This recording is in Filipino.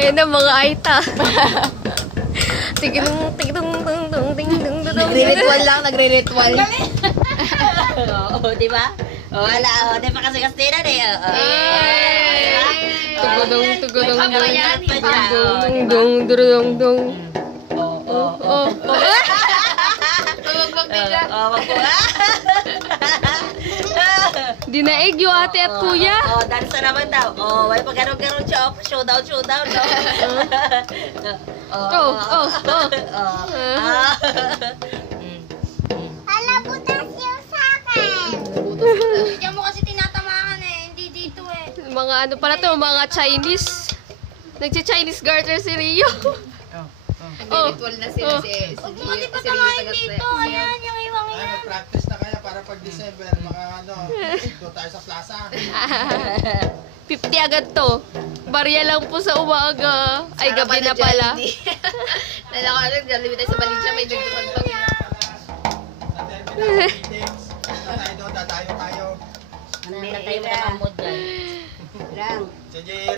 Ayun na mga Aita. Tigong Nagre-ritual lang, nagre-ritual. Oo, di ba? Oo, wala. Di pa kasi kastilan eh. Tugudong. Oo. Dinaig yung ate at kuya. Oo, dansa naman daw. Oo, may pagkaroon-karoon siya. Showdown, no? Hala, butas yung sa akin. Diyan mo kasi tinatamaan eh. Hindi dito eh. Mga ano pala to, mga Chinese. Nagsi-Chinese garter si Rio. Nagre-ritual na sila si Huwag mo kasi patamahin dito. Ayan, yung iwang Ay, yan. mag-practice na kaya para pag December, doon tayo sa plaza. 50 agad to. Barya lang po sa umaga. Ay, gabi na pala. Nalakalag, lalibit tayo sa Valencia, may nagtutagtag. Sa terminal meetings, dadayo tayo. Hindi na tayo makakamod dyan. Si